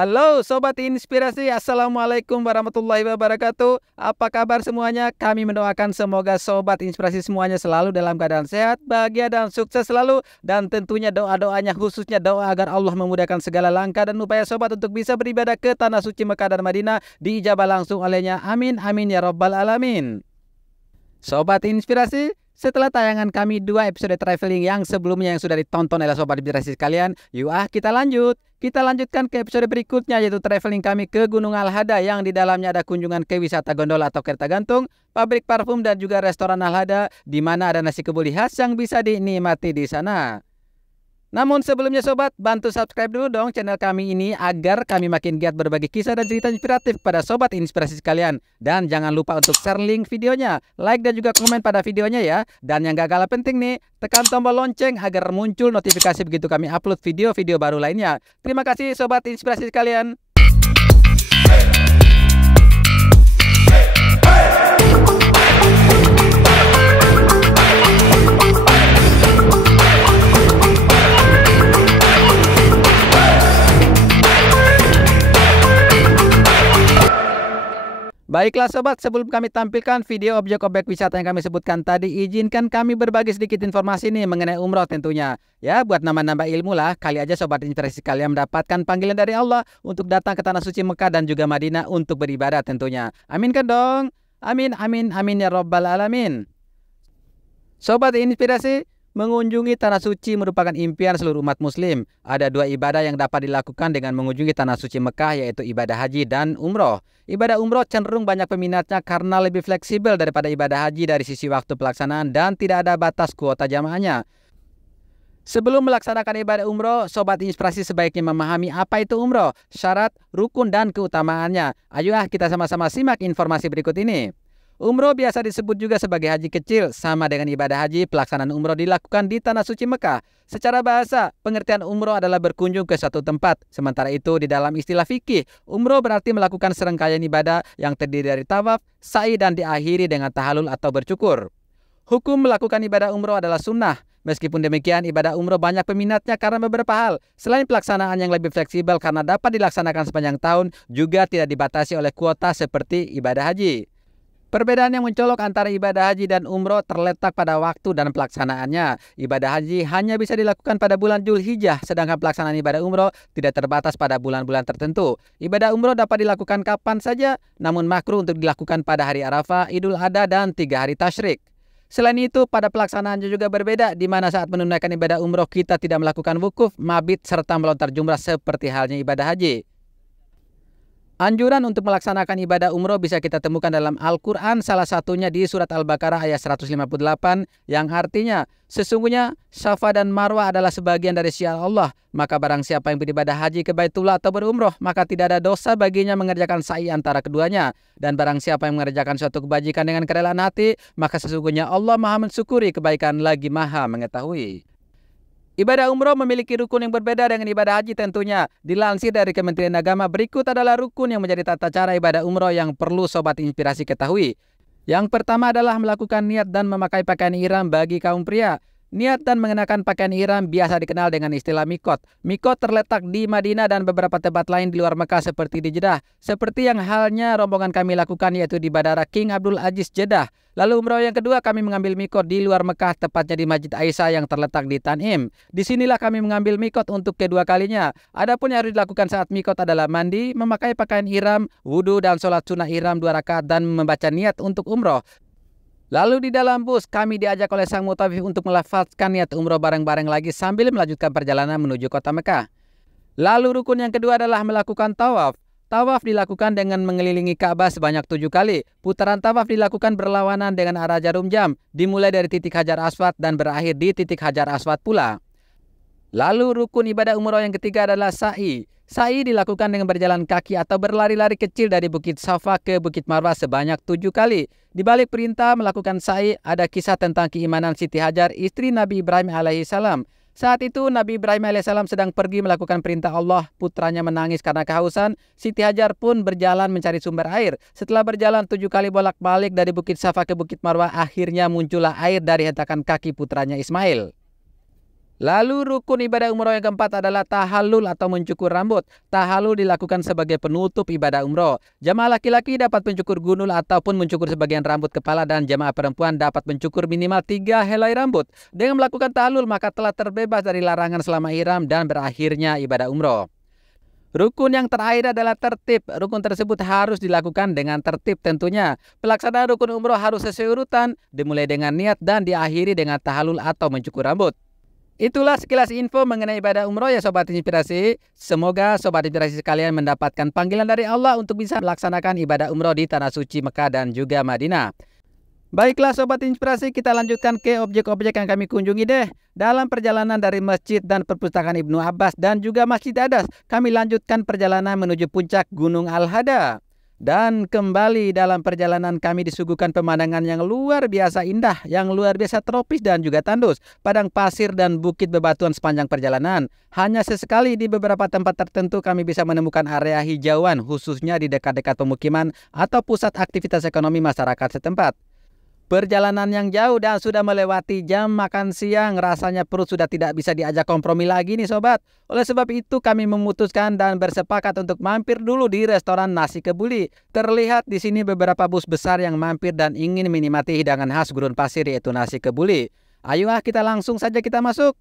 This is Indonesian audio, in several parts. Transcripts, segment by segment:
Halo Sobat Inspirasi, Assalamualaikum warahmatullahi wabarakatuh. Apa kabar semuanya? Kami mendoakan semoga Sobat Inspirasi semuanya selalu dalam keadaan sehat, bahagia dan sukses selalu. Dan tentunya doa-doanya khususnya doa agar Allah memudahkan segala langkah dan upaya Sobat untuk bisa beribadah ke Tanah Suci Mekah dan Madinah, diijabah langsung olehnya. Amin, amin ya Rabbal Alamin. Sobat Inspirasi, setelah tayangan kami 2 episode traveling yang sebelumnya yang sudah ditonton oleh Sobat Inspirasi sekalian, yuk kita lanjut. Kita lanjutkan ke episode berikutnya, yaitu traveling kami ke Gunung Al-Hada yang di dalamnya ada kunjungan ke wisata gondola atau kereta gantung, pabrik parfum dan juga restoran Al-Hada, di mana ada nasi kebuli khas yang bisa dinikmati di sana. Namun sebelumnya Sobat, bantu subscribe dulu dong channel kami ini agar kami makin giat berbagi kisah dan cerita inspiratif pada Sobat Inspirasi sekalian. Dan jangan lupa untuk share link videonya, like dan juga komen pada videonya ya. Dan yang gak kalah penting nih, tekan tombol lonceng agar muncul notifikasi begitu kami upload video-video baru lainnya. Terima kasih Sobat Inspirasi sekalian. Baiklah Sobat, sebelum kami tampilkan video objek-objek wisata yang kami sebutkan tadi, izinkan kami berbagi sedikit informasi nih mengenai umroh tentunya. Ya, buat nambah-nambah ilmu lah, kali aja Sobat Inspirasi kalian mendapatkan panggilan dari Allah untuk datang ke Tanah Suci Mekah dan juga Madinah untuk beribadah tentunya. Amin kan dong? Amin, amin, amin ya Rabbal Alamin. Sobat Inspirasi, mengunjungi Tanah Suci merupakan impian seluruh umat muslim. Ada 2 ibadah yang dapat dilakukan dengan mengunjungi Tanah Suci Mekah, yaitu ibadah haji dan umroh. Ibadah umroh cenderung banyak peminatnya karena lebih fleksibel daripada ibadah haji dari sisi waktu pelaksanaan dan tidak ada batas kuota jamaahnya. Sebelum melaksanakan ibadah umroh, Sobat Inspirasi sebaiknya memahami apa itu umroh, syarat, rukun, dan keutamaannya. Ayo kita sama-sama simak informasi berikut ini. Umroh biasa disebut juga sebagai haji kecil, sama dengan ibadah haji, pelaksanaan umroh dilakukan di Tanah Suci Mekah. Secara bahasa, pengertian umroh adalah berkunjung ke suatu tempat. Sementara itu, di dalam istilah fikih, umroh berarti melakukan serangkaian ibadah yang terdiri dari tawaf, sa'i, dan diakhiri dengan tahalul atau bercukur. Hukum melakukan ibadah umroh adalah sunnah. Meskipun demikian, ibadah umroh banyak peminatnya karena beberapa hal. Selain pelaksanaan yang lebih fleksibel karena dapat dilaksanakan sepanjang tahun, juga tidak dibatasi oleh kuota seperti ibadah haji. Perbedaan yang mencolok antara ibadah haji dan umroh terletak pada waktu dan pelaksanaannya. Ibadah haji hanya bisa dilakukan pada bulan Dzulhijjah, sedangkan pelaksanaan ibadah umroh tidak terbatas pada bulan-bulan tertentu. Ibadah umroh dapat dilakukan kapan saja, namun makruh untuk dilakukan pada hari Arafah, Idul Adha, dan 3 hari tasyrik. Selain itu, pada pelaksanaannya juga berbeda, di mana saat menunaikan ibadah umroh kita tidak melakukan wukuf, mabit, serta melontar jumrah seperti halnya ibadah haji. Anjuran untuk melaksanakan ibadah umroh bisa kita temukan dalam Al-Quran, salah satunya di surat Al-Baqarah ayat 158 yang artinya, sesungguhnya Safa dan Marwah adalah sebagian dari syiar Allah, maka barang siapa yang beribadah haji ke Baitullah atau berumroh, maka tidak ada dosa baginya mengerjakan sa'i antara keduanya. Dan barang siapa yang mengerjakan suatu kebajikan dengan kerelaan hati, maka sesungguhnya Allah maha mensyukuri kebaikan lagi maha mengetahui. Ibadah umroh memiliki rukun yang berbeda dengan ibadah haji tentunya. Dilansir dari Kementerian Agama, berikut adalah rukun yang menjadi tata cara ibadah umroh yang perlu Sobat Inspirasi ketahui. Yang pertama adalah melakukan niat dan memakai pakaian ihram bagi kaum pria. Niat dan mengenakan pakaian ihram biasa dikenal dengan istilah mikot. Mikot terletak di Madinah dan beberapa tempat lain di luar Mekah seperti di Jeddah. Seperti yang halnya rombongan kami lakukan, yaitu di Bandara King Abdul Aziz Jeddah. Lalu umroh yang kedua kami mengambil mikot di luar Mekah, tepatnya di Masjid Aisyah yang terletak di Tan'im. Disinilah kami mengambil mikot untuk kedua kalinya. Adapun yang harus dilakukan saat mikot adalah mandi, memakai pakaian ihram, wudhu dan sholat sunnah ihram 2 rakaat dan membaca niat untuk umroh. Lalu di dalam bus kami diajak oleh sang mutawif untuk melafazkan niat umroh bareng-bareng lagi sambil melanjutkan perjalanan menuju kota Mekah. Lalu rukun yang kedua adalah melakukan tawaf. Tawaf dilakukan dengan mengelilingi Ka'bah sebanyak 7 kali. Putaran tawaf dilakukan berlawanan dengan arah jarum jam, dimulai dari titik Hajar Aswad dan berakhir di titik Hajar Aswad pula. Lalu rukun ibadah umroh yang ketiga adalah sa'i. Sa'i dilakukan dengan berjalan kaki atau berlari-lari kecil dari Bukit Safa ke Bukit Marwah sebanyak 7 kali. Di balik perintah melakukan sa'i ada kisah tentang keimanan Siti Hajar, istri Nabi Ibrahim alaihissalam. Saat itu Nabi Ibrahim alaihissalam sedang pergi melakukan perintah Allah, putranya menangis karena kehausan. Siti Hajar pun berjalan mencari sumber air. Setelah berjalan 7 kali bolak-balik dari Bukit Safa ke Bukit Marwah, akhirnya muncullah air dari hentakan kaki putranya Ismail. Lalu rukun ibadah umroh yang keempat adalah tahallul atau mencukur rambut. Tahallul dilakukan sebagai penutup ibadah umroh. Jamaah laki-laki dapat mencukur gundul ataupun mencukur sebagian rambut kepala, dan jamaah perempuan dapat mencukur minimal 3 helai rambut. Dengan melakukan tahallul maka telah terbebas dari larangan selama ihram dan berakhirnya ibadah umroh. Rukun yang terakhir adalah tertib. Rukun tersebut harus dilakukan dengan tertib tentunya. Pelaksanaan rukun umroh harus sesuai urutan, dimulai dengan niat dan diakhiri dengan tahallul atau mencukur rambut. Itulah sekilas info mengenai ibadah umroh ya Sobat Inspirasi. Semoga Sobat Inspirasi sekalian mendapatkan panggilan dari Allah untuk bisa melaksanakan ibadah umroh di Tanah Suci Mekah dan juga Madinah. Baiklah Sobat Inspirasi, kita lanjutkan ke objek-objek yang kami kunjungi deh. Dalam perjalanan dari Masjid dan Perpustakaan Ibnu Abbas dan juga Masjid Adas, kami lanjutkan perjalanan menuju puncak Gunung Al-Hada. Dan kembali dalam perjalanan kami disuguhkan pemandangan yang luar biasa indah, yang luar biasa tropis dan juga tandus. Padang pasir dan bukit bebatuan sepanjang perjalanan. Hanya sesekali di beberapa tempat tertentu kami bisa menemukan area hijauan, khususnya di dekat-dekat pemukiman atau pusat aktivitas ekonomi masyarakat setempat. Perjalanan yang jauh dan sudah melewati jam makan siang, rasanya perut sudah tidak bisa diajak kompromi lagi nih sobat. Oleh sebab itu kami memutuskan dan bersepakat untuk mampir dulu di restoran Nasi Kebuli. Terlihat di sini beberapa bus besar yang mampir dan ingin menikmati hidangan khas gurun pasir yaitu nasi kebuli. Ayo kita langsung saja kita masuk.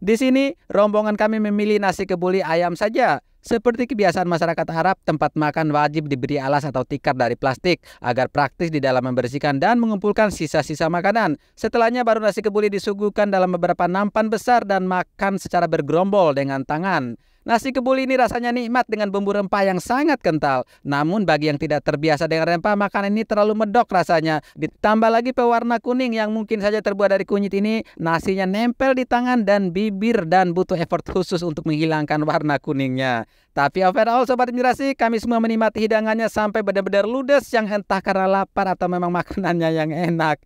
Di sini rombongan kami memilih nasi kebuli ayam saja. Seperti kebiasaan masyarakat Arab, tempat makan wajib diberi alas atau tikar dari plastik agar praktis di dalam membersihkan dan mengumpulkan sisa-sisa makanan. Setelahnya baru nasi kebuli disuguhkan dalam beberapa nampan besar dan makan secara bergerombol dengan tangan. Nasi kebuli ini rasanya nikmat dengan bumbu rempah yang sangat kental. Namun bagi yang tidak terbiasa dengan rempah, makanan ini terlalu medok rasanya. Ditambah lagi pewarna kuning yang mungkin saja terbuat dari kunyit ini, nasinya nempel di tangan dan bibir dan butuh effort khusus untuk menghilangkan warna kuningnya. Tapi overall Sobat Inspirasi, kami semua menikmati hidangannya sampai benar-benar ludes, yang entah karena lapar atau memang makanannya yang enak.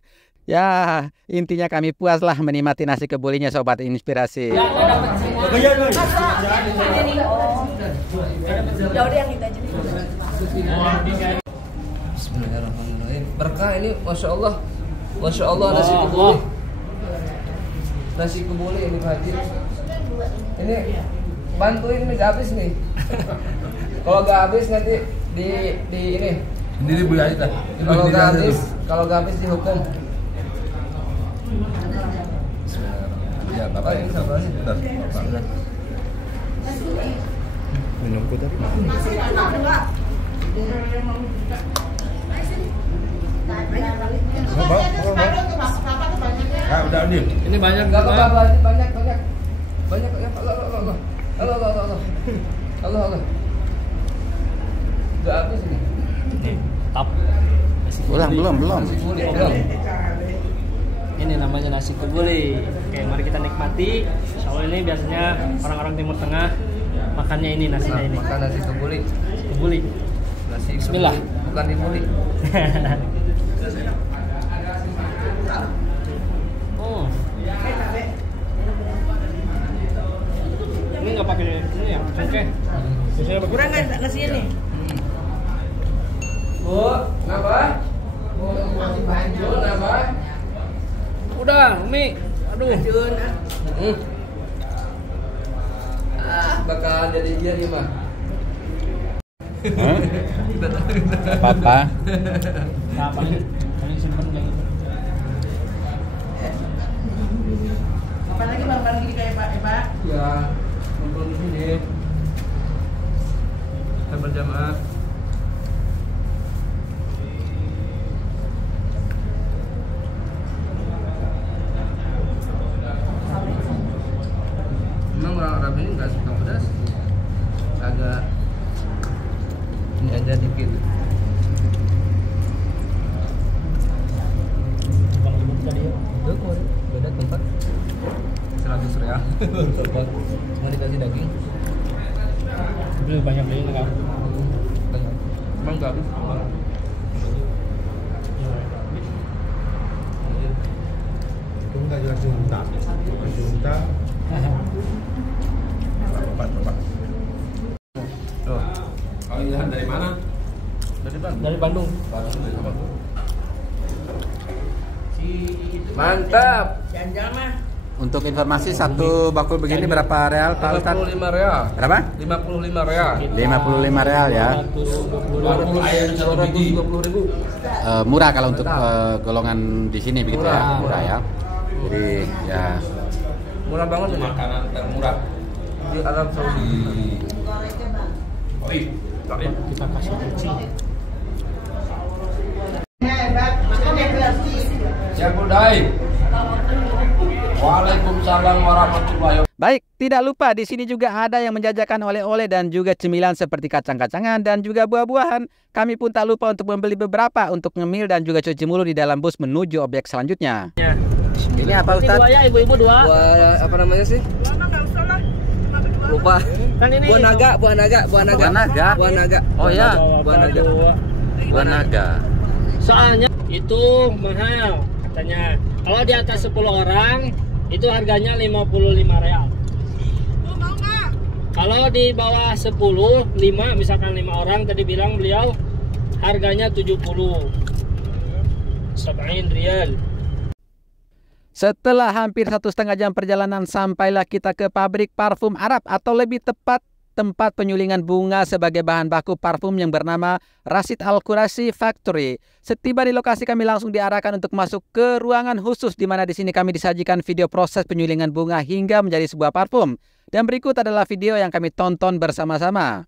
Ya, intinya kami puaslah menikmati nasi kebulinya Sobat Inspirasi. Bismillahirrahmanirrahim. Berkah ini, masya Allah nasi kebuli. Nasi kebuli ini hadir. Ini bantuin nih, gak habis nih. Kalau gak habis nanti di ini. Sendiri Bu Aita. Kalau gak habis dihukum. Ya, Bapak ini sabar. Bentar, Bapak. Minum kuda. Ah, udah nih. Ini banyak enggak apa-apa, banyak ya. Allah. Udah habis ini. Nih, top. Belum. Nasi kebuli, belum. Ini namanya nasi kebuli. Oke, mari kita nikmati. Soalnya ini biasanya orang-orang Timur Tengah makannya ini, nasinya ini. Makan nasi kebuli. Kebuli. Nasi Bismillah. kebuli, bukan dibuli. Ini nggak pakai ini ya, cengkeh. Biasanya pakai Kurang nggak nasi ini? Bu, kenapa? Kenapa? Udah, Umi. Aduh. Bakal jadi dia nih mah. Apa? Nah, paling simpen kayak gitu. Kapan lagi bang gini kayak Pak? Ya, kumpul di sini. Kita berjamaah. Memang orang Arab ini nggak suka pedas, agak ini aja dikit. Bang Ibu tadi ya. Itu kemarin beda tempat 100 real. Tempat nggak dikasih daging. Beli banyak beli enggak? Emang nggak habis. Itu enggak jelas junta. Bapak. Tuh. Oh iya, dari mana? Dari Bandung. Dari Bandung. Mantap. Jangan mah. Untuk informasi satu bakul begini berapa real Pak Ustadz? 55 real. Berapa? 55 real. 55 real ya. 220.000. Murah kalau untuk golongan di sini begitu ya, murah ya. Jadi ya Murah banget ini. Makanan termurah Di Arab Saudi. Kita kasih kunci. Hebat, makanya gratis. Siap budai. Waalaikumsalam warahmatullahi wabarakatuh. baik, tidak lupa di sini juga ada yang menjajakan oleh-oleh dan juga cemilan seperti kacang-kacangan dan juga buah-buahan. Kami pun tak lupa untuk membeli beberapa untuk ngemil dan juga cuci mulut di dalam bus menuju objek selanjutnya. Ya. Ini apa Ustaz? Dua ya, ibu-ibu dua. Buah apa namanya sih? Lupa. Kan ini Buah naga. Buah naga? Buah naga. Oh ya, Buah naga. buah naga. Soalnya itu mahal katanya. Kalau di atas 10 orang itu harganya 55 real. Kalau di bawah 10, 5 misalkan 5 orang tadi bilang beliau harganya 70. 70 rial. Setelah hampir 1,5 jam perjalanan sampailah kita ke pabrik parfum Arab atau lebih tepat tempat penyulingan bunga sebagai bahan baku parfum yang bernama Rashid Al Qurashi Factory. Setiba di lokasi kami langsung diarahkan untuk masuk ke ruangan khusus di mana di sini kami disajikan video proses penyulingan bunga hingga menjadi sebuah parfum. Dan berikut adalah video yang kami tonton bersama-sama.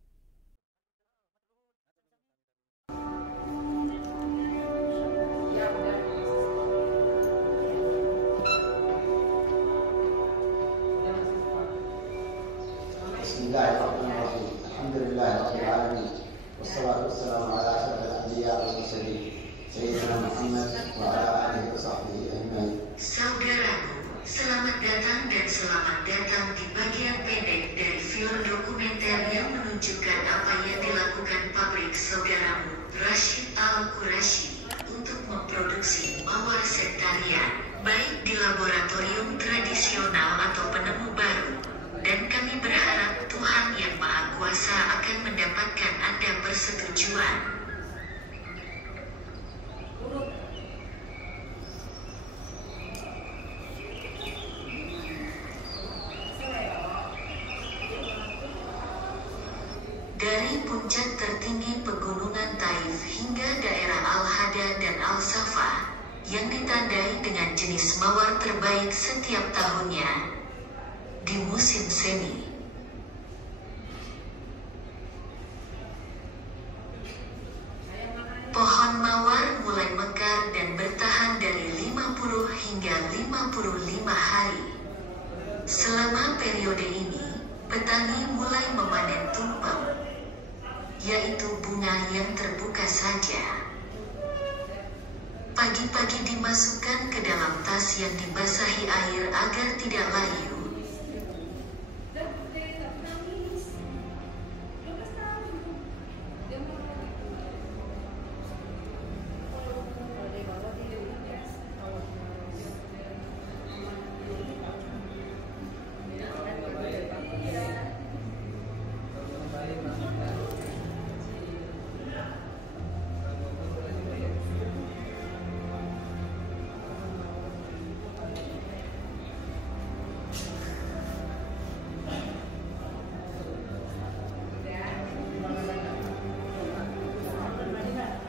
Bismillahirrahmanirrahim. Alhamdulillahirabbil alamin. Wassalatu wassalamu ala asyrafil anbiya'i wal mursalin sayyidina Muhammad wa ala alihi wa sahbihi ajmain. Saudaraku, selamat datang dan selamat datang di bagian pendek dari film dokumenter yang menunjukkan apa yang dilakukan pabrik saudaramu Rashid Al Qurashi untuk memproduksi mawar sektarian, baik di laboratorium tradisional atau penemu baru. Dan kami berharap Tuhan Yang Maha Kuasa akan mendapatkan Anda persetujuan. Dari puncak tertinggi pegunungan Taif hingga daerah Al-Hada dan Al-Safa, yang ditandai dengan jenis mawar terbaik setiap tahunnya, di musim semi. Pohon mawar mulai mekar dan bertahan dari 50 hingga 55 hari. Selama periode ini, petani mulai memanen tumpeng, yaitu bunga yang terbuka saja. Pagi-pagi dimasukkan ke dalam tas yang dibasahi air agar tidak layu.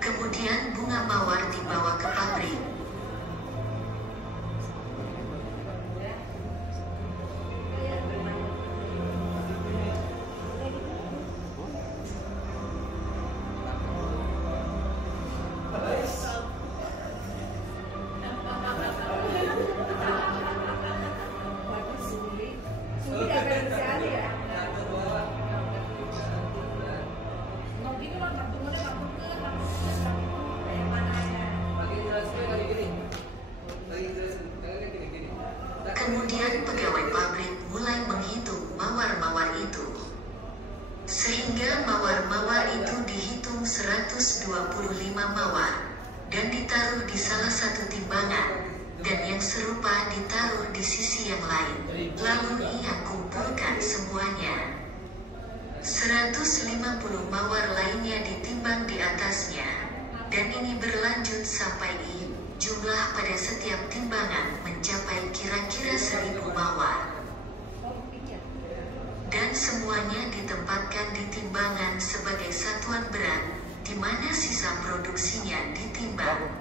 Kemudian bunga mawar dibawa ke pabrik. Kemudian pegawai pabrik mulai menghitung mawar-mawar itu. Sehingga mawar-mawar itu dihitung 125 mawar, dan ditaruh di salah satu timbangan, dan yang serupa ditaruh di sisi yang lain. Lalu ia kumpulkan semuanya. 150 mawar lainnya ditimbang di atasnya, dan ini berlanjut sampai Jumlah pada setiap timbangan mencapai kira-kira 1000 mawar. Dan semuanya ditempatkan di timbangan sebagai satuan berat, di mana sisa produksinya ditimbang.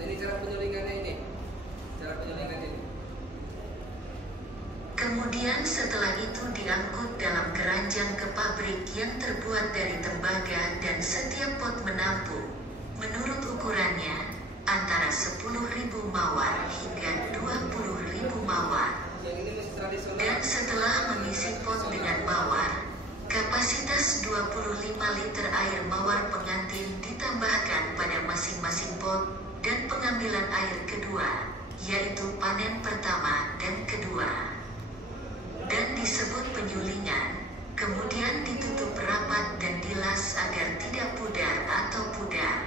Ini cara penyulingannya ini. Cara penyulingan ini. Kemudian setelah itu diangkut dalam keranjang ke pabrik yang terbuat dari tembaga dan setiap pot menampung, menurut ukurannya, antara 10.000 mawar hingga 20.000 mawar. Dan setelah mengisi pot dengan mawar, kapasitas 25 liter air mawar pengantin ditambahkan pada masing-masing pot dan pengambilan air kedua, yaitu panen pertama dan kedua. Dan disebut penyulingan, kemudian ditutup rapat dan dilas agar tidak pudar atau pudar.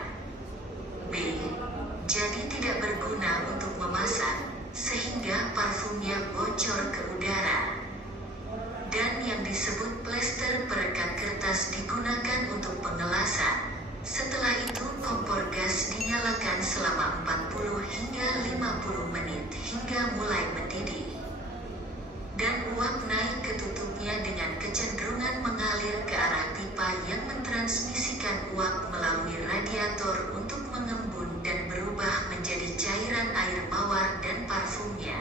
B. Jadi tidak berguna untuk memasak, sehingga parfumnya bocor ke udara. Dan yang disebut plester perekat kertas digunakan untuk pengelasan. Setelah itu kompor gas dinyalakan selama 40 hingga 50 menit hingga mulai mendidih. Dan uap naik ke tutupnya dengan kecenderungan mengalir ke arah pipa yang mentransmisikan uap melalui radiator untuk mengembun dan berubah menjadi cairan air mawar dan parfumnya.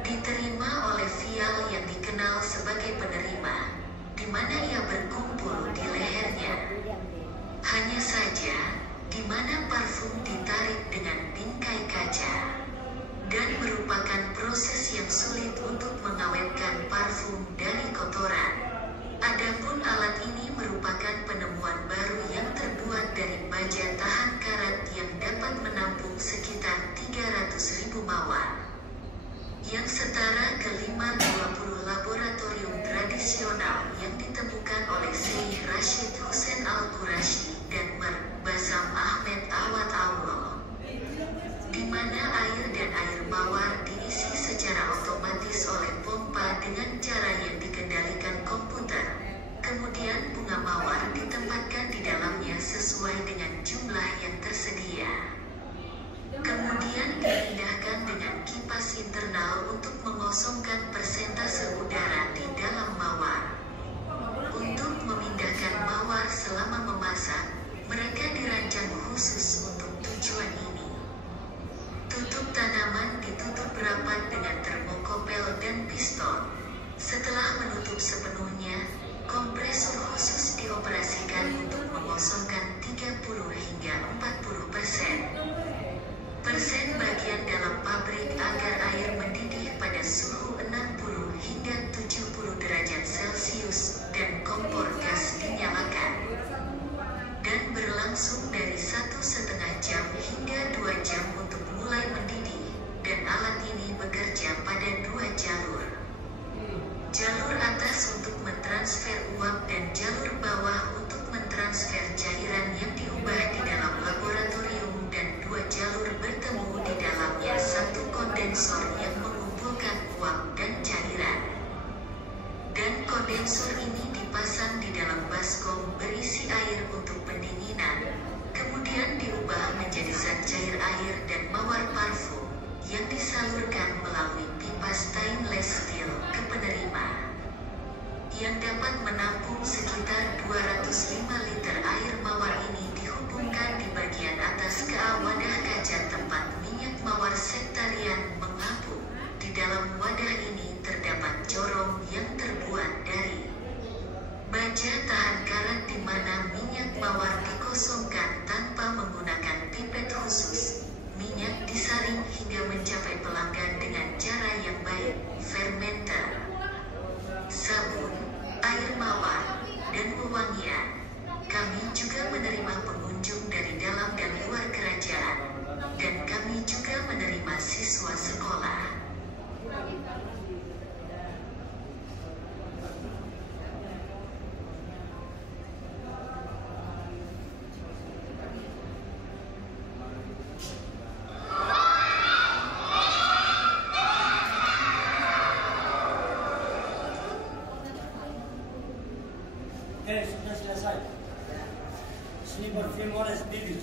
Diterima oleh vial yang dikenal sebagai penerima, di mana ia berkumpul di lehernya. Hanya saja, di mana parfum ditarik dengan bingkai kaca. Dan merupakan proses yang sulit untuk mengawetkan parfum dari kotoran. Adapun alat ini merupakan penemuan baru yang terbuat dari baja tahan karat yang dapat menampung sekitar 300.000 mawar. Yang setara ke 520 laboratorium tradisional yang ditemukan oleh Syekh Rashid Hussein Al-Qurashi dan Basam Ahmed Awad Allah. Di mana air dan air mawar diisi secara otomatis oleh pompa dengan cara yang dikendalikan komputer. Kemudian bunga mawar ditempatkan di dalamnya sesuai dengan jumlah yang tersedia. Kemudian dipindahkan dengan kipas internal untuk mengosongkan persentase udara di dalam mawar. Untuk memindahkan mawar selama memasak, mereka dirancang khusus untuk tujuan ini. Tutup tanaman ditutup rapat dengan termokopel dan piston. Setelah menutup sepenuhnya, kompresor khusus dioperasikan untuk mengosongkan 30 hingga 40% bagian dalam pabrik agar air mendidih pada suhu 60 hingga 70 derajat Celcius dan kompor gas dinyalakan. Dan berlangsung dari 1,5 jam hingga 2 jam untuk mulai mendidih, dan alat ini bekerja pada 2 jalur. Jalur atas untuk mentransfer uap dan jalur bawah untuk mentransfer cairan yang diubah di dalam laboratorium, dan 2 jalur bertemu di dalamnya satu kondensor yang mengumpulkan uap dan cairan. Dan kondensor ini dipasang di dalam baskom berisi air untuk pendinginan, kemudian diubah menjadi zat cair air dan mawar parfum yang disalurkan melalui pipa stainless steel ke penerima, yang dapat menampung sekitar 205 liter air mawar. Ini dihubungkan di bagian atas ke wadah kaca tempat minyak mawar sektarian mengapung. Di dalam wadah ini terdapat corong yang terbuat dari baja tahan karat di mana minyak mawar dikosongkan tanpa menggunakan pipet khusus. Minyak disaring hingga mencapai pelanggan dengan cara yang baik, fermenter, sabun, air mawar, dan pewangian. Kami juga menerima pengunjung dari dalam dan luar kerajaan, dan kami juga menerima siswa sekolah. Sudah selesai. Sini parfum oras bibi.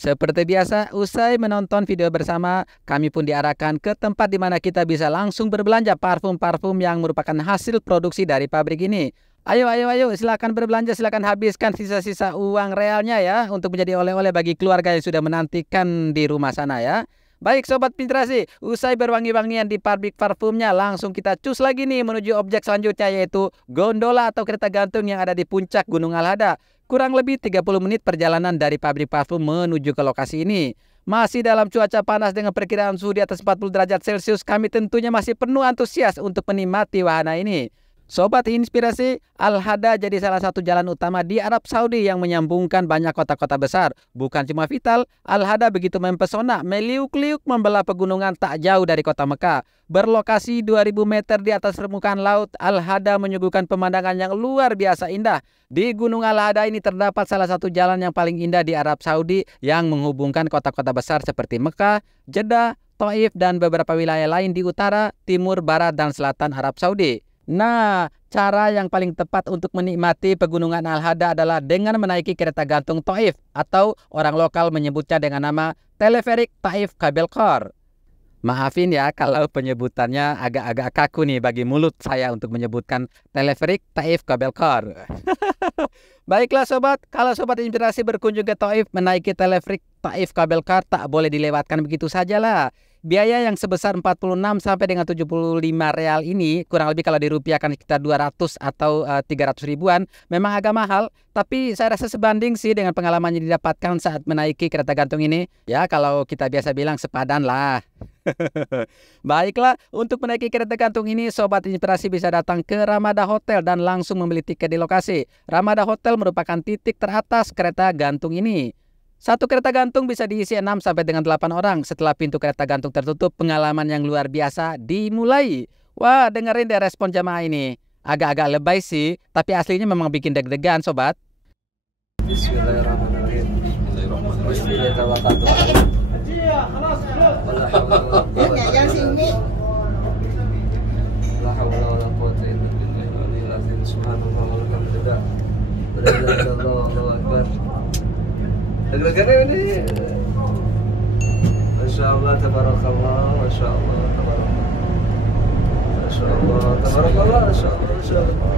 Seperti biasa, usai menonton video bersama, kami pun diarahkan ke tempat di mana kita bisa langsung berbelanja parfum-parfum yang merupakan hasil produksi dari pabrik ini. Ayo, silakan berbelanja, silakan habiskan sisa-sisa uang realnya ya, untuk menjadi oleh-oleh bagi keluarga yang sudah menantikan di rumah sana ya. Baik Sobat Inspirasi, usai berwangi-wangian di pabrik parfumnya, langsung kita cus lagi nih menuju objek selanjutnya, yaitu gondola atau kereta gantung yang ada di puncak Gunung Al-Hada. Kurang lebih 30 menit perjalanan dari pabrik parfum menuju ke lokasi ini. Masih dalam cuaca panas dengan perkiraan suhu di atas 40 derajat Celcius, kami tentunya masih penuh antusias untuk menikmati wahana ini. Sobat Inspirasi, Al-Hada jadi salah satu jalan utama di Arab Saudi yang menyambungkan banyak kota-kota besar. Bukan cuma vital, Al-Hada begitu mempesona, meliuk-liuk membelah pegunungan tak jauh dari kota Mekah. Berlokasi 2000 meter di atas permukaan laut, Al-Hada menyuguhkan pemandangan yang luar biasa indah. Di Gunung Al-Hada ini terdapat salah satu jalan yang paling indah di Arab Saudi yang menghubungkan kota-kota besar seperti Mekah, Jeddah, Taif, dan beberapa wilayah lain di utara, timur, barat, dan selatan Arab Saudi. Nah, cara yang paling tepat untuk menikmati pegunungan Al-Hada adalah dengan menaiki kereta gantung Taif, atau orang lokal menyebutnya dengan nama teleferik Taif Kabel Car. Maafin ya kalau penyebutannya agak-agak kaku nih bagi mulut saya untuk menyebutkan teleferik Taif Kabel Car. Baiklah sobat, kalau Sobat Inspirasi berkunjung ke Taif menaiki teleferik Taif Kabel Car tak boleh dilewatkan begitu sajalah. Biaya yang sebesar 46 sampai dengan 75 real ini, kurang lebih kalau dirupiahkan sekitar 200 atau 300 ribuan, memang agak mahal, tapi saya rasa sebanding sih dengan pengalaman yang didapatkan saat menaiki kereta gantung ini. Ya, kalau kita biasa bilang sepadan lah. Baiklah, untuk menaiki kereta gantung ini, Sobat Inspirasi bisa datang ke Ramada Hotel dan langsung membeli tiket di lokasi. Ramada Hotel merupakan titik teratas kereta gantung ini. Satu kereta gantung bisa diisi 6 sampai dengan 8 orang. Setelah pintu kereta gantung tertutup, pengalaman yang luar biasa dimulai. Wah, dengerin deh respon jamaah ini. Agak-agak lebay sih, tapi aslinya memang bikin deg-degan, sobat. Bismillahirrahmanirrahim. Deg-degannya ini, Masya Allah, tabarakallah, Masya Allah, tabarakallah, Masya Allah, tabarakallah, Masya Allah, Masya Allah.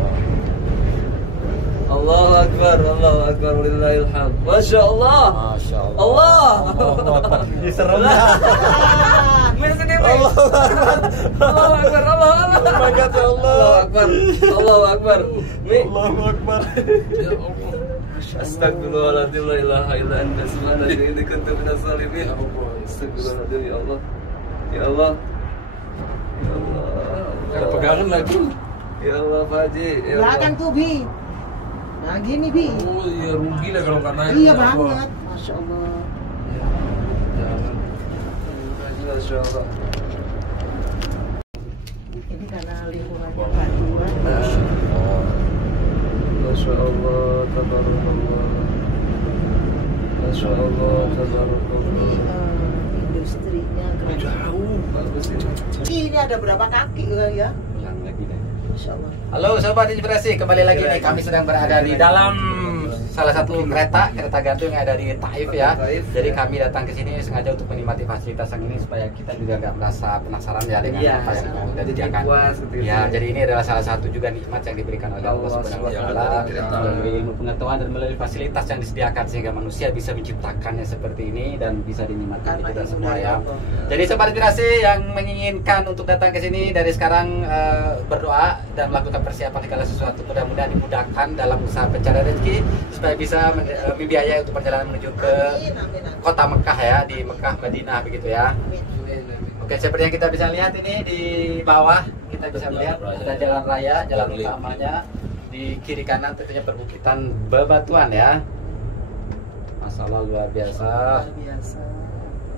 Allahu Akbar, Allahu Akbar, walillahil hamd. Masya Allah, Masya Allah, Allah. Ini serem ya. Allahu Akbar, Allahu Akbar, Allahu Akbar, Allahu Akbar, Allahu Akbar, Allahu Akbar. Astagfirullahaladzim, la ilaha illa anta, subhanaka inni kuntu minaz zalimin. Astagfirullahaladzim, ya Allah, ya Allah, ya Allah. Ada pegangan lagi. Ya Allah, Pak Haji. Ya Allah. Belakang tuh, Bi. Nah, gini, Bi. Oh iya, rugi lah kalau nggak naik. Iya banget. Masya Allah. Jangan. Masya Allah. Ini karena lingkungannya paduan. Masya Allah, tabarakallah. Masya Allah, tabarakallah. Industrinya keren. Jauh. Bagus ini. Ini ada berapa kaki ya? Ulang lagi deh. Masya Allah. Halo Sobat Inspirasi, kembali lagi nih. Kami sedang berada di dalam salah satu kereta gantung yang ada di Taif ya. Jadi kami datang ke sini sengaja untuk menikmati fasilitas yang ini supaya kita juga nggak merasa penasaran ya dengan apa yang sudah disediakan. Ya, jadi ini adalah salah satu juga nikmat yang diberikan oleh Allah Subhanahu wa taala melalui ilmu pengetahuan dan melalui fasilitas yang disediakan sehingga manusia bisa menciptakannya seperti ini dan bisa dinikmati kita semua ya. Jadi Sobat Inspirasi yang menginginkan untuk datang ke sini dari sekarang berdoa dan melakukan persiapan segala sesuatu, mudah-mudahan dimudahkan dalam usaha pencarian rezeki supaya bisa membiayai untuk perjalanan menuju ke kota Mekah ya, di Mekah Madinah begitu ya. Oke, seperti yang kita bisa lihat ini di bawah kita bisa melihat ada jalan raya, jalan utamanya. Di kiri kanan tentunya perbukitan bebatuan ya. Masya Allah, luar biasa. Luar biasa.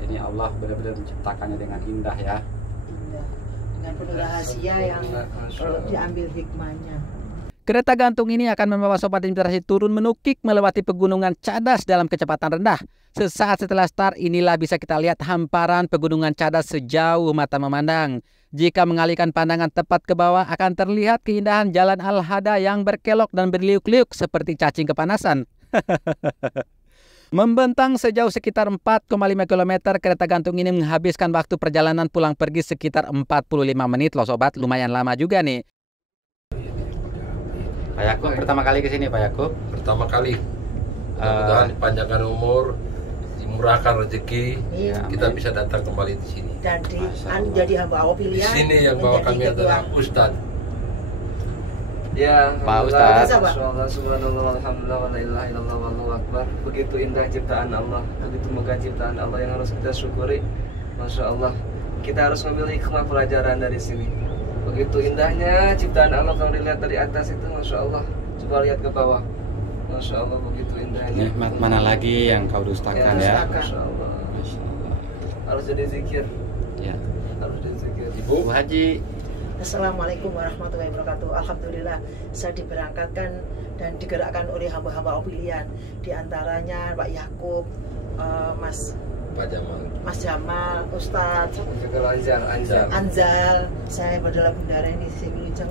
Ini Allah benar-benar menciptakannya dengan indah ya. Indah. Dengan penuh rahasia yang perlu diambil hikmahnya. Kereta gantung ini akan membawa Sobat Inspirasi turun menukik melewati pegunungan Cadas dalam kecepatan rendah. Sesaat setelah start, inilah bisa kita lihat hamparan pegunungan Cadas sejauh mata memandang. Jika mengalihkan pandangan tepat ke bawah, akan terlihat keindahan jalan Al-Hada yang berkelok dan berliuk-liuk seperti cacing kepanasan. Membentang sejauh sekitar 4,5 km, kereta gantung ini menghabiskan waktu perjalanan pulang pergi sekitar 45 menit loh sobat. Lumayan lama juga nih. Pak Yakub pertama kali ke sini Pak Yakub? Pertama kali. Mudah-mudahan dipanjangkan umur, dimurahkan rezeki, kita bisa datang kembali di sini. Dan jadi hamba Allah Di pilihan. sini yang bawa kami adalah Ustadz. Ya, Pak alhamdulillah, Ustadz. Masyaallah, subhanallah, alhamdulillah, wa la ilaha illallah, wallahu akbar. Begitu indah ciptaan Allah, begitu megah ciptaan Allah yang harus kita syukuri. Masya Allah, kita harus mengambil hikmah pelajaran dari sini. Begitu indahnya ciptaan Allah, kalau dilihat dari atas itu, Masya Allah. Coba lihat ke bawah, Masya Allah, begitu indahnya. Nikmat mana lagi yang kau dustakan ya? Masya Allah. Harus jadi zikir, Ya. harus jadi zikir. Bu Haji. Assalamualaikum warahmatullahi wabarakatuh. Alhamdulillah saya diberangkatkan dan digerakkan oleh hamba-hamba Allah pilihan. Di antaranya Pak Yakub, Mas Jamal, Ustadz Juga Anzal. Anzal. Saya berdalam bendara ini di Wilujeng.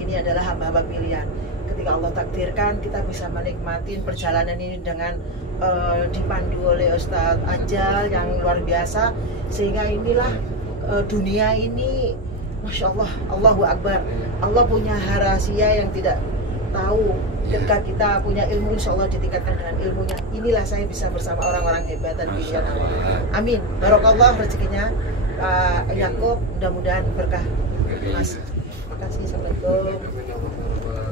Ini adalah hamba-hamba pilihan. Ketika Allah takdirkan, kita bisa menikmati perjalanan ini dengan dipandu oleh Ustadz Anzal yang luar biasa. Sehingga inilah dunia ini, Masya Allah, Allahu Akbar. Allah punya rahasia yang tidak tahu. Ketika kita punya ilmu, insya Allah ditingkatkan dengan ilmunya. Inilah saya bisa bersama orang-orang hebat dan pilihan Allah. Amin. Barokallah rezekinya Pak Yakub, mudah-mudahan berkah. Mas, terima kasih. Assalamualaikum.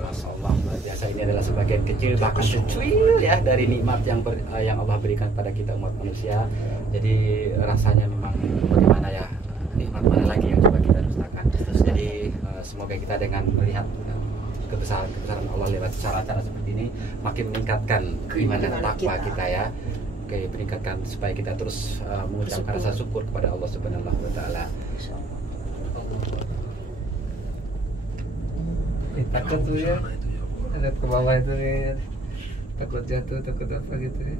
Masya Allah, luar biasa. Ini adalah sebagian kecil bahkan secuil ya dari nikmat yang Allah berikan pada kita umat manusia. Jadi rasanya memang bagaimana ya, nikmat mana lagi yang coba kita dustakan. Jadi semoga kita dengan melihat kebesaran Allah lewat cara-cara seperti ini makin meningkatkan keimanan dan takwa kita ya. Oke, meningkatkan supaya kita terus mengucapkan rasa syukur kepada Allah Subhanahu wa taala. Takut tuh ya, lihat ke bawah itu ya, takut jatuh, takut apa gitu ya.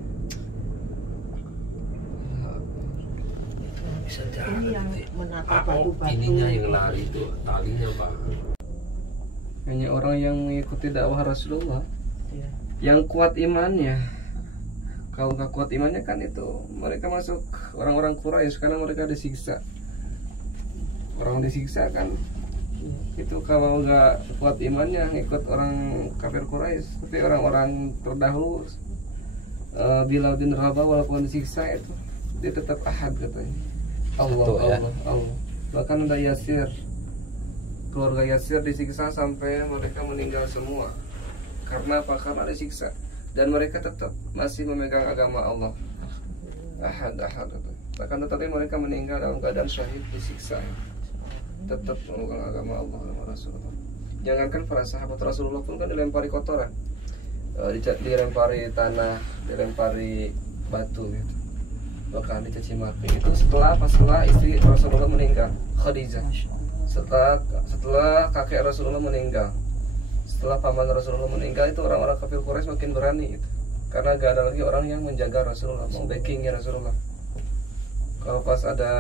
Bisa Ini jalan yang nanti. menata Oh, batu-batu. ininya yang lari itu talinya Pak. Hanya orang yang mengikuti dakwah Rasulullah Ya. yang kuat imannya. Kalau nggak kuat imannya kan itu mereka masuk orang-orang Quraisy karena mereka disiksa. Orang disiksa kan itu kalau nggak kuat imannya ngikut orang kafir Quraisy. Tapi orang-orang terdahulu Bilal bin Rabah walaupun disiksa itu dia tetap ahad katanya. Allah, Satu, ya. Allah. Bahkan ada Yasir, keluarga Yasir disiksa sampai mereka meninggal semua. Karena apa? Karena disiksa. Dan mereka tetap masih memegang agama Allah. Ahad. Bahkan tetapi mereka meninggal dalam keadaan syahid disiksa. Tetap memegang agama Allah dan Rasulullah. Jangankan para sahabat Rasulullah pun kan dilempari kotoran, dilempari tanah, dilempari batu gitu. Bahkan dicaci maki. Itu setelah istri Rasulullah meninggal, Khadijah. Setelah kakek Rasulullah meninggal, setelah paman Rasulullah meninggal, itu orang-orang kafir Quraisy makin berani gitu. Karena gak ada lagi orang yang menjaga Rasulullah, membackingnya Rasulullah. Kalau pas ada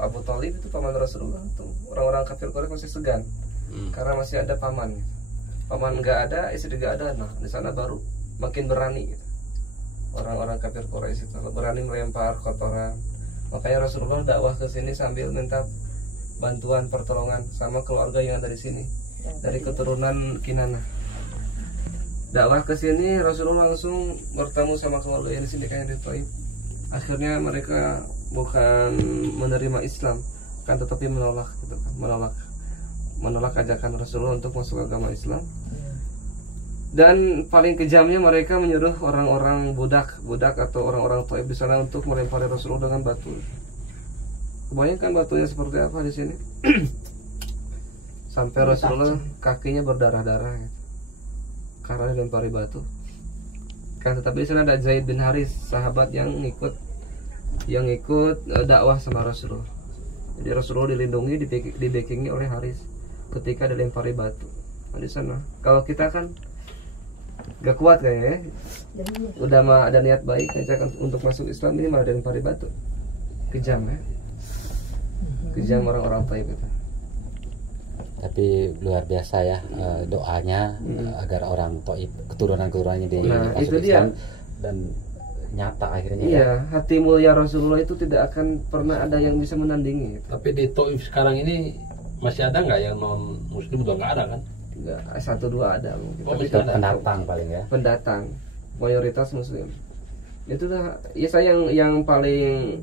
Abu Thalib itu paman Rasulullah, tuh orang-orang kafir Quraisy masih segan, karena masih ada paman. Paman nggak ada, istri nggak ada, nah di sana baru makin berani. Gitu. Orang-orang kafir Quraisy itu berani melempar kotoran. Makanya Rasulullah dakwah ke sini sambil minta bantuan pertolongan sama keluarga yang ada di sini dari keturunan Kinanah. Dakwah ke sini Rasulullah langsung bertemu sama keluarga yang di sini kayak di Taif. Akhirnya mereka bukan menerima Islam, kan tetapi menolak gitu kan, menolak ajakan Rasulullah untuk masuk agama Islam. Dan paling kejamnya mereka menyuruh orang-orang budak atau orang-orang Taif di sana untuk melempari Rasulullah dengan batu. Kebanyakan batunya seperti apa di sini? Sampai Rasulullah kakinya berdarah-darah gitu, karena dilempari batu. Kan tetapi di sana ada Zaid bin Haris, sahabat yang ikut dakwah sama Rasulullah. Jadi Rasulullah dilindungi, di backingi oleh Haris ketika dilempari batu. Nah, di sana kalau kita kan gak kuat kayaknya, udah mah ada niat baik aja kan untuk masuk Islam, ini malah dilempari batu. Kejam ya, kejam orang-orang Taif itu. Tapi luar biasa ya doanya agar orang Taif keturunan-keturunannya di masuk itu Islam. Dan nyata akhirnya. Iya, hati mulia Rasulullah itu tidak akan pernah ada yang bisa menandingi. Tapi di Taif sekarang ini masih ada nggak yang non muslim? Udah nggak ada kan? Enggak, 1-2 ada mungkin. Oh, Tapi masih ada. Pendatang paling ya. pendatang, mayoritas muslim. Itulah ya, saya yang paling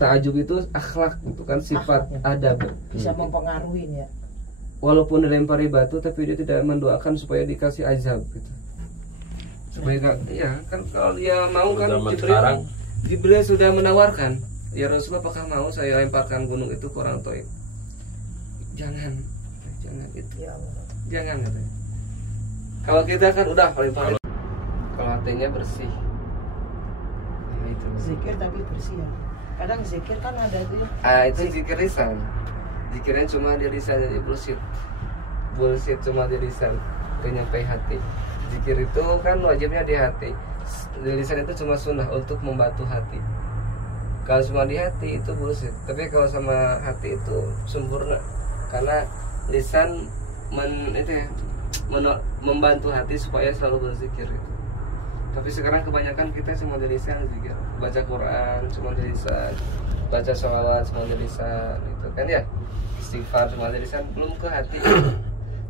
takjub itu akhlak, itu kan sifat adab. Bisa mempengaruhi ya. Walaupun dilempari batu tapi dia tidak mendoakan supaya dikasih azab gitu. Supaya ya kan kalau dia mau kan Zaman sekarang Jibril sudah menawarkan, ya Rasulullah apakah mau saya lemparkan gunung itu ke orang Taif? Jangan itu. Ya Allah. Jangan katanya. Kalau kita kan udah lempar. Kalau hatinya bersih. Ya itu. Zikir tapi bersih ya. Kadang zikir kan ada tuh. Itu zikir lisan. Zikirnya cuma di lisan, jadi bullshit cuma di lisan, penyampai hati. Zikir itu kan wajibnya di hati. Di lisan itu cuma sunnah untuk membantu hati. Kalau cuma di hati itu bullshit. Tapi kalau sama hati itu sempurna. Karena lisan membantu hati supaya selalu berzikir itu. Tapi sekarang kebanyakan kita cuma di lisan zikir. Baca Quran cuma di lisan, baca sholawat cuma di lisan, itu kan ya. Istighfar cuma di lisan, belum ke hati.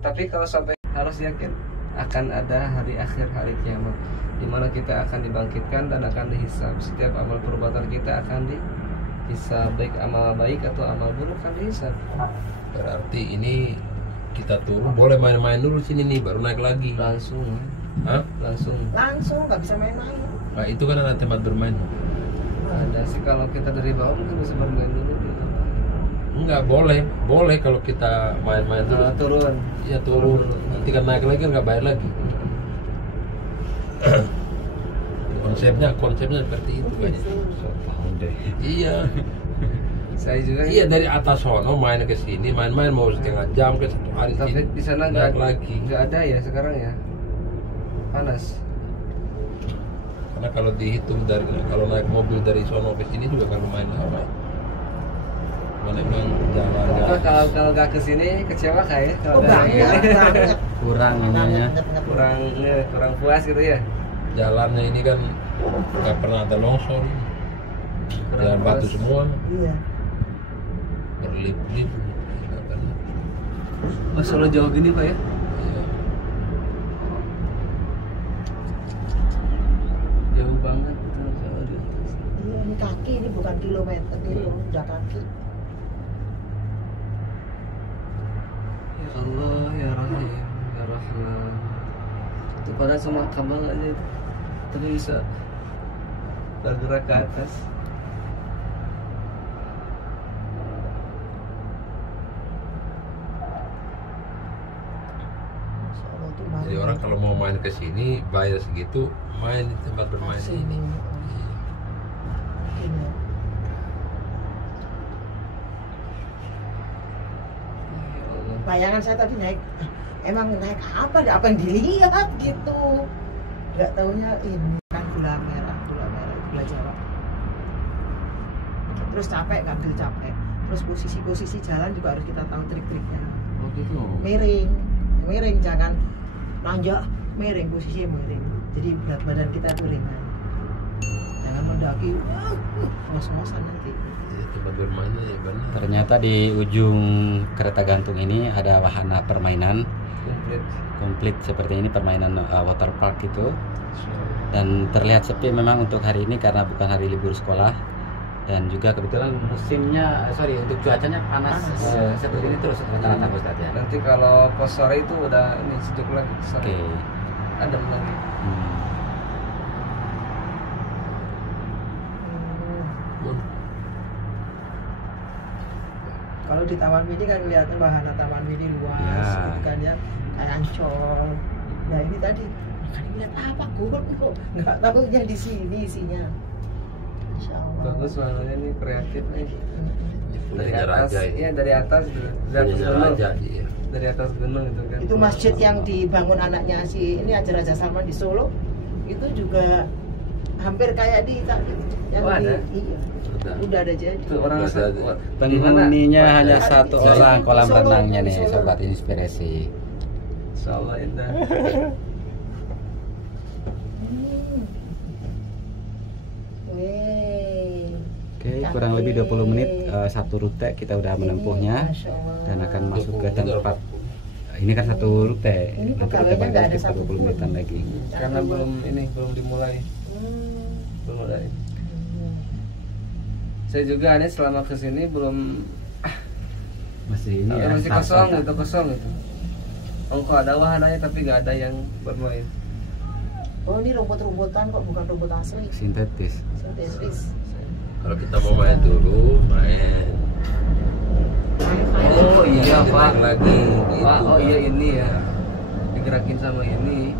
Tapi kalau sampai, harus yakin akan ada hari akhir, hari kiamat, di mana kita akan dibangkitkan dan akan dihisab. Setiap amal perbuatan kita akan dihisab, baik amal baik atau amal buruk akan dihisab. berarti ini kita turun, boleh main-main dulu sini nih, baru naik lagi. Langsung, Hah? langsung. Nggak bisa main-main. Nah, itu kan ada tempat bermain. Ada sih, kalau kita dari bawah mungkin bisa bermain dulu. Enggak, boleh kalau kita main-main dulu. Turun. Iya, turun. Nanti kan naik lagi kan nggak bayar lagi. konsepnya seperti itu kan. Iya. Saya juga. Iya, dari atas sono main ke sini, main-main mau setengah jam ke 1 hari. Tapi di sana naik nggak lagi. Nggak ada ya sekarang ya. Panas. Karena kalau dihitung dari, kalau naik mobil dari sono ke sini juga kan lumayan lama. Mana bilang jalan. Kalau nggak ke sini kecewa kayak kalau Banget. Kurang ininya. kurang puas gitu ya. Jalannya ini kan nggak pernah ada longsor. Jalan batu semua, Iya. berlip-lip. Nggak pernah. Solo jauh gini Pak ya? Iya. Jauh banget gitu kalau di atas. Iya, ini kaki, ini bukan kilometer, ini udah kaki. Ya Allah, ya Rahim, ya Rahman. Itu padahal cuma kabel aja, tapi bisa bergerak ke atas. Jadi orang kalau mau main ke sini bayar segitu, main di tempat bermain ini. Bayangan saya tadi naik, emang naik apa? Apa yang dilihat gitu? Nggak taunya ini kan gula merah, gula Jawa. Terus capek, ngambil capek. Terus posisi jalan juga harus kita tahu trik-triknya. Oh gitu. Miring, jangan nanjak, miring, posisinya miring. Jadi berat badan kita tuh ringan. Jangan mendaki, ngos-ngosan nanti. Tempat bermainnya ya benar. Ternyata di ujung kereta gantung ini ada wahana permainan komplit seperti ini, permainan water park itu. Dan terlihat sepi memang untuk hari ini karena bukan hari libur sekolah. Dan juga kebetulan musimnya, untuk cuacanya panas. Seperti ini terus rata-rata Ustadz ya. Nanti kalau pas sore itu udah ini sejuk lagi. Oke. Adem lagi. Kalau di Taman Mini kan kelihatan wahana Taman Mini luas, Ya. gitu kan ya, kayak Ancol. Nah ini tadi, kan lihat apa? Gue kok nggak tahu ya di sini isinya. Insya Allah. Bagus warnanya ini kreatif nih. Dari Punyanya atas, raja ini. iya dari atas, Punyanya raja, iya. dari atas gunung itu kan. Itu masjid yang dibangun anaknya si ini aja Raja Salman di Solo, itu juga hampir kayak di yang Oh, ada? iya. Udah ada jadi. Itu orang Udah ada. Penghuninya hanya Ada satu di Solo, orang kolam di Solo, renangnya di nih, Solo. sobat inspirasi. Insyaallah indah. kurang lebih 20 menit satu rute kita udah menempuhnya dan akan masuk ke tempat. Ini kan satu rute, nanti rute balik kita 20 menitan lagi. Karena belum dimulai. Belum ada ini. Saya juga ini selama kesini belum Masih ini ya, masih kosong gitu. Kok ada wahananya tapi nggak ada yang bermain. Oh, ini rumput-rumputan kok, bukan rumput asli. Sintetis. Kalau kita mau main dulu, main. Oh iya Pak. Lagi. Pak, oh iya ini ya. Digerakin sama ini.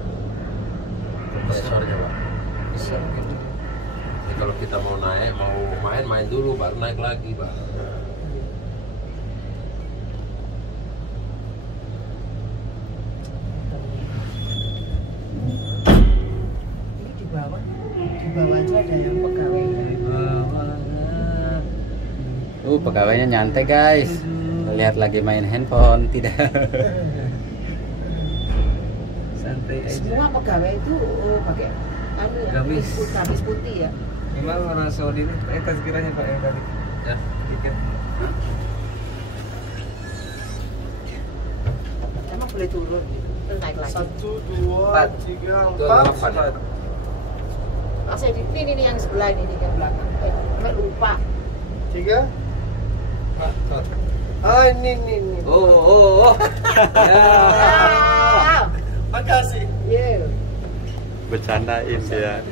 Kompresornya Pak. Bisa gitu. Jadi kalau kita mau naik, mau main dulu, baru naik lagi Pak. Ini di bawah aja ada yang pegawai. Pegawainya nyantai guys. Lihat lagi main handphone, tidak. Santai aja. Semua pegawai itu pakai gamis putih ya. Memang orang Saudi ini tazkirahnya Pak yang tadi. Ya. Tiket. Emang boleh turun, naik lagi. 1, 2, 3, 4. Saya di ini yang sebelah ini yang belakang. Lupa. 3. Ah ini. Oh. Ah. Makasih. Yeah. Bercandain dia.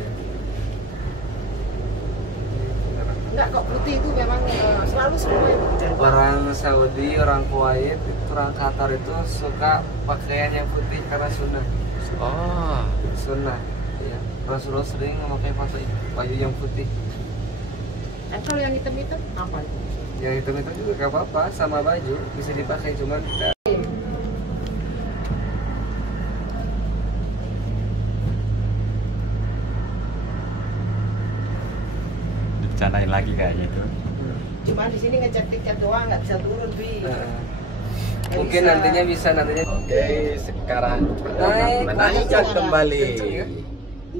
Enggak kok, putih itu memang selalu semua yang dari Orang Saudi, orang Kuwait, orang Qatar itu suka pakaian yang putih karena sunnah. Oh, Sunnah. Ya. Rasulullah sering memakai baju yang putih. Dan kalau yang hitam-hitam apa itu? Yang hitam-hitam juga gak apa-apa, sama baju bisa dipakai, cuman kita bercandain lagi kayaknya itu. Cuma di sini ngecek tiket doang, nggak bisa turun, Bi. Nggak mungkin bisa. nantinya bisa Oke, sekarang Naik, menanjak naik. kembali.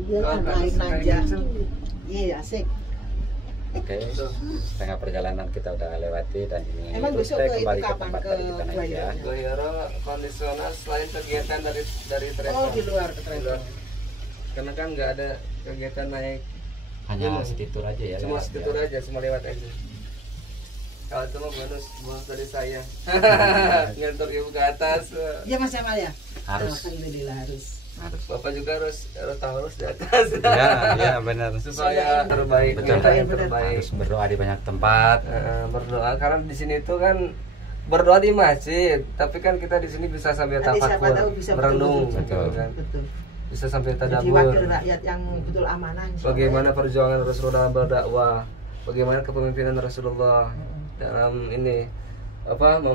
Iya kan, naik nanjak. Iya, asik. Oke, setengah perjalanan kita udah lewati dan ini Emang besok rute ke itu kembali ke kapan? tempat Ke tadi kita naik ya. Guayana? Goyaro kondisional selain kegiatan dari travel. Oh, di luar ke travel. Karena kan nggak ada kegiatan naik, Hanya city tour aja ya. cuma lewat city ya. tour aja, cuma lewat aja. Kalau itu mah bonus dari saya. Ngantor ibu ke atas. Iya Mas Jamal ya? Harus. Alhamdulillah harus. Bapak juga harus tahu harus di atas. Ya benar. Supaya terbaik, Betul. minta yang terbaik. Harus berdoa di banyak tempat. Berdoa karena di sini tuh kan berdoa di masjid, tapi kan kita di sini bisa sambil Nanti siapa tafakur, tahu bisa merenung, betul. gitu kan. Betul. Bisa sambil Jadi tadabbur. wakil rakyat yang betul amanah. insya Allah. Bagaimana perjuangan Rasulullah dalam berdakwah, bagaimana kepemimpinan Rasulullah dalam ini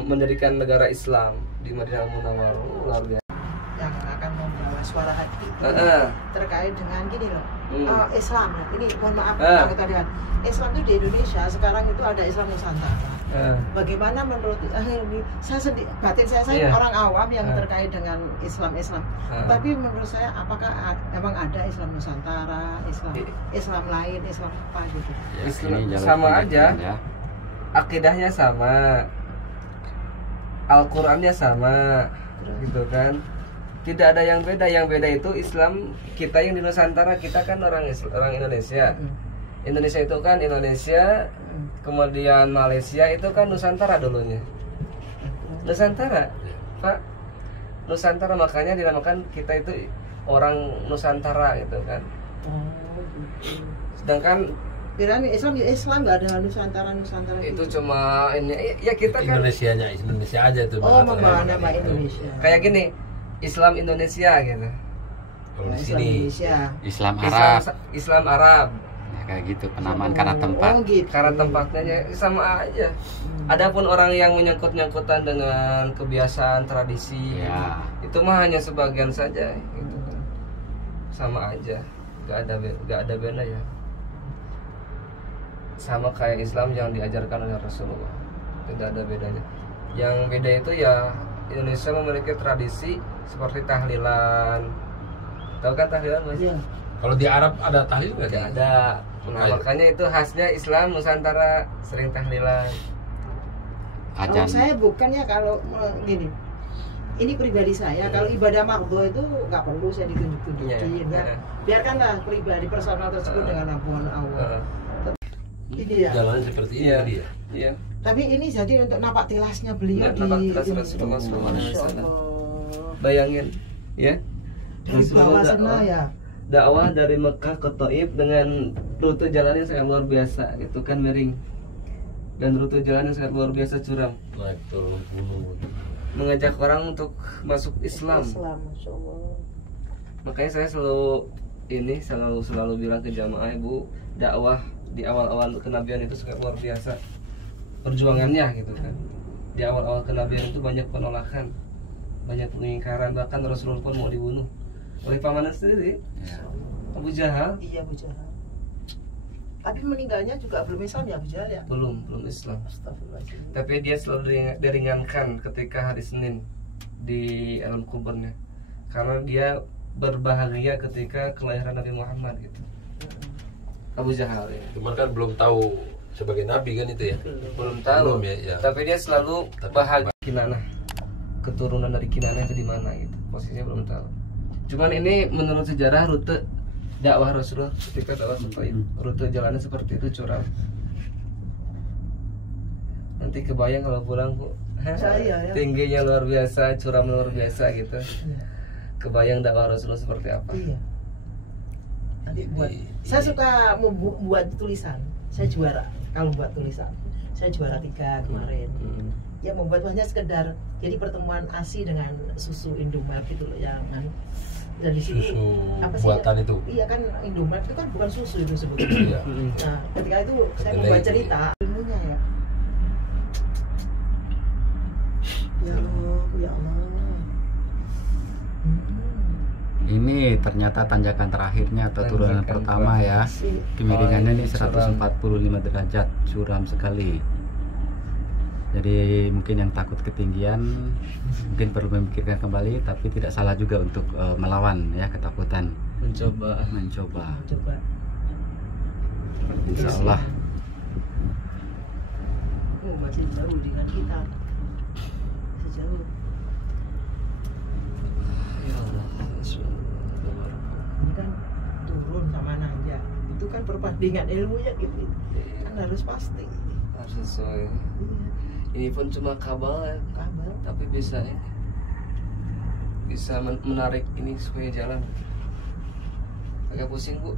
mendirikan negara Islam di Madinah Munawwarah, luar biasa. Yang akan membawa suara hati terkait dengan gini loh. Islam ya. Ini mohon maaf kalau kita lihat Islam itu di Indonesia sekarang itu ada Islam Nusantara. Bagaimana menurut ini saya sendiri batin saya orang awam yang terkait dengan Islam. Tapi menurut saya apakah memang ada Islam Nusantara, Islam lain, Islam apa gitu? Islam Ini jalan sama pendidikan, aja, ya. akidahnya sama, Al-Qurannya sama, gitu kan. Tidak ada yang beda. Yang beda itu Islam kita yang di Nusantara, kita kan orang Indonesia. Indonesia itu kan Indonesia, kemudian Malaysia itu kan Nusantara dulunya. Nusantara, Pak. Nusantara, makanya dinamakan kita itu orang Nusantara gitu kan. Sedangkan Kirain Islam nggak ada Nusantara itu gitu. cuma ini ya kita kan Indonesia aja tuh. Oh, membawa nama Indonesia. kayak gini, Islam Indonesia gitu. Kalau di Islam sini Indonesia. Islam Arab. Islam Arab. Ya, kayak gitu penamaan karena tempat. Oh, gitu. Karena tempatnya ya sama aja. Adapun orang yang menyangkut-nyangkutan dengan kebiasaan tradisi, Ya. itu mah hanya sebagian saja gitu kan. Sama aja. Gak ada beda ya. Sama kayak Islam yang diajarkan oleh Rasulullah. Tidak ada bedanya. Yang beda itu ya Indonesia memiliki tradisi seperti tahlilan. Tahu kan tahlilan Mas? Iya. kalau di Arab ada tahlil nggak? Tidak ada. Nah, makanya itu khasnya Islam Nusantara, sering tahlilan. Kalau saya bukannya kalau gini, ini pribadi saya, kalau ibadah makdo itu nggak perlu saya ditunjuk-tunjukin ya. Biarkanlah pribadi personal tersebut dengan ampunan Allah. Ini ya. Jalan seperti ini tadi ya. Iya. Tapi ini jadi untuk napak tilasnya beliau Napak di tilas Rasulullah Masya SAW. Allah. Bayangin, ya. Dari bawah sana ya. Dakwah dari Mekah ke Taif dengan rute jalan yang sangat luar biasa, itu kan miring. Dan rute jalan yang sangat luar biasa curam. Naik turun gunung. Mengajak orang untuk masuk Islam. Masya Allah. Makanya saya selalu bilang ke jamaah, Ibu, dakwah di awal-awal kenabian itu sangat luar biasa perjuangannya gitu kan. Di awal-awal kenabian itu banyak penolakan, banyak pengingkaran, bahkan Rasulullah pun mau dibunuh oleh pamannya sendiri, Abu Jahal. Iya, Abu Jahal. Tapi meninggalnya juga belum Islam ya Abu Jahal ya? Belum Islam. Astagfirullahaladzim. Tapi dia selalu diringankan ketika hari Senin di alam kuburnya, karena dia berbahagia ketika kelahiran Nabi Muhammad gitu. Abu Jahal ya. Cuman kan belum tahu sebagai nabi kan itu ya. Belum tahu. Belum, ya. Tapi dia selalu bahagia. Kinanah, keturunan dari Kinanah itu di mana gitu. Posisinya belum tahu. Cuman ini menurut sejarah rute dakwah Rasulullah ketika dakwah Taif, rute jalannya seperti itu curam. Nanti kebayang kalau pulang, Bu. Saya ya. Tingginya luar biasa, curam luar biasa gitu. Kebayang dakwah Rasulullah seperti apa? Iya. Nanti buat. Saya suka membuat tulisan. Saya juara kalau buat tulisan. Saya juara 3 kemarin. Ya membuat hanya sekedar jadi pertemuan ASI dengan susu Indomaret itu loh yang dan di situ susu apa sih buatan ya? itu. Iya kan Indomaret itu kan bukan susu itu sebetulnya. Nah, ketika itu saya membuat cerita ilmunya ya. Ya Allah. Ini ternyata tanjakan terakhirnya atau turunan pertama ya. Kemiringannya ini 145 derajat, curam sekali. Jadi mungkin yang takut ketinggian mungkin perlu memikirkan kembali, tapi tidak salah juga untuk melawan ya ketakutan. Mencoba. Insya Allah. Oh, masih jauh dengan kita. Masih jauh. Ya Allah. Ini kan turun sama nanja. Itu kan perbandingan ilmunya gitu. Kan harus pasti. Harus sesuai. Ini pun cuma kabel ya. Tapi bisa menarik ini supaya jalan. Agak pusing, Bu.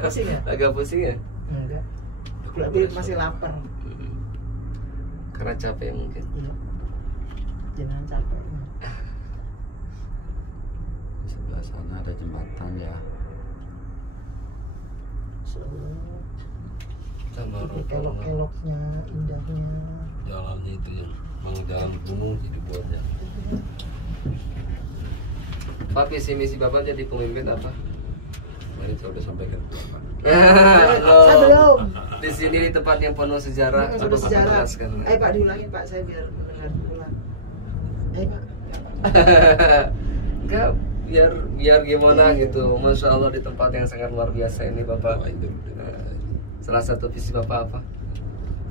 Pusing ya? Agak pusing ya? Enggak. Berarti masih lapar. Karena capek mungkin. Iya. Jangan capek. Di sebelah sana ada jembatan ya. Kelok-keloknya, indahnya. Jalannya itu yang memang jalan gunung jadi buatnya. Pak, visi misi Bapak jadi pemimpin apa? Kemarin saya udah sampaikan ke Bapak. Saya belum. Di sini di tempat yang penuh sejarah. Penuh sejarah. Jelaskan. Pak diulangin Pak, saya biar mendengar ulang. Pak. Enggak, biar gimana gitu. Masya Allah di tempat yang sangat luar biasa ini Bapak. Salah satu visi Bapak apa?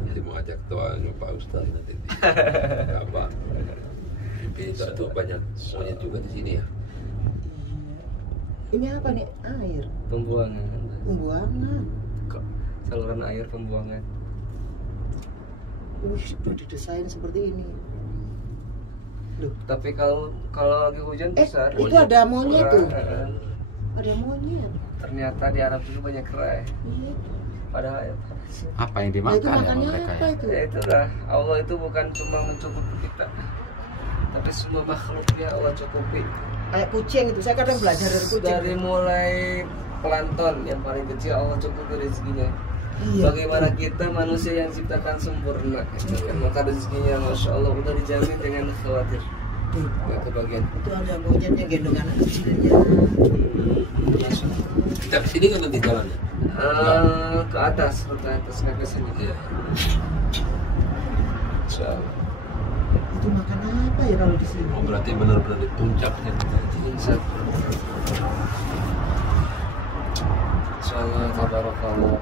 Jadi mau ajak doanya Pak Ustaz nanti. Apa? Bisa tuh banyak monyet juga di sini ya. Ini apa nih? Air. Pembuangan. Kok saluran air pembuangan. Udah didesain seperti ini. Loh. Tapi kalau lagi hujan besar. Itu ada monyet tuh. Ada monyet. Ternyata di Arab juga banyak kera. Iya. Padahal Apa yang dimakan itu ya makannya mereka apa ya? itu? ya itulah, Allah itu bukan cuma mencukupi kita, tapi semua makhluknya Allah cukupi. Kayak kucing itu, saya kadang belajar dari kucing. Dari mulai plankton yang paling kecil Allah cukupi rezekinya. Iya. Bagaimana kita manusia yang diciptakan sempurna, maka rezekinya Masya Allah udah dijamin dengan khawatir. Gak kebagian. Itu ada monyetnya gendong anak kecilnya. Kita sini kan nanti jalannya. Ke atas nggak ke sini. Iya. Itu makan apa ya kalau di sini? Oh berarti benar-benar di puncaknya. Insya Masyaallah, tabarakallah.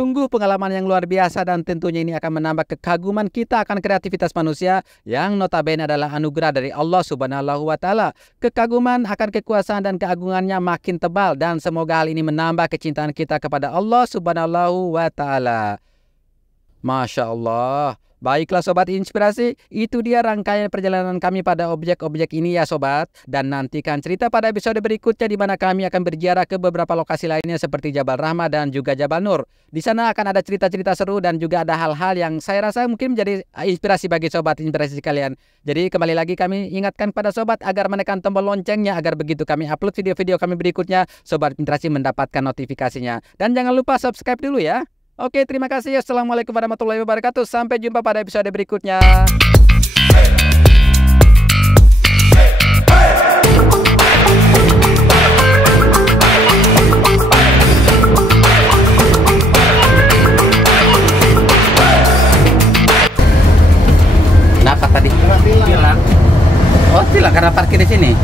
Sungguh pengalaman yang luar biasa dan tentunya ini akan menambah kekaguman kita akan kreativitas manusia yang notabene adalah anugerah dari Allah Subhanahu wa taala. Kekaguman akan kekuasaan dan keagungannya makin tebal dan semoga hal ini menambah kecintaan kita kepada Allah Subhanahu wa taala. Masya Allah. Baiklah Sobat Inspirasi, itu dia rangkaian perjalanan kami pada objek-objek ini ya Sobat. Dan nantikan cerita pada episode berikutnya di mana kami akan berziarah ke beberapa lokasi lainnya seperti Jabal Rahmah dan juga Jabal Nur. Di sana akan ada cerita-cerita seru dan juga ada hal-hal yang saya rasa mungkin menjadi inspirasi bagi Sobat Inspirasi sekalian. Jadi kembali lagi kami ingatkan pada Sobat agar menekan tombol loncengnya agar begitu kami upload video-video kami berikutnya, Sobat Inspirasi mendapatkan notifikasinya. Dan jangan lupa subscribe dulu ya. Oke, terima kasih. Assalamualaikum warahmatullahi wabarakatuh. Sampai jumpa pada episode berikutnya. Kenapa tadi? Tilang. Oh, tilang karena parkir di sini.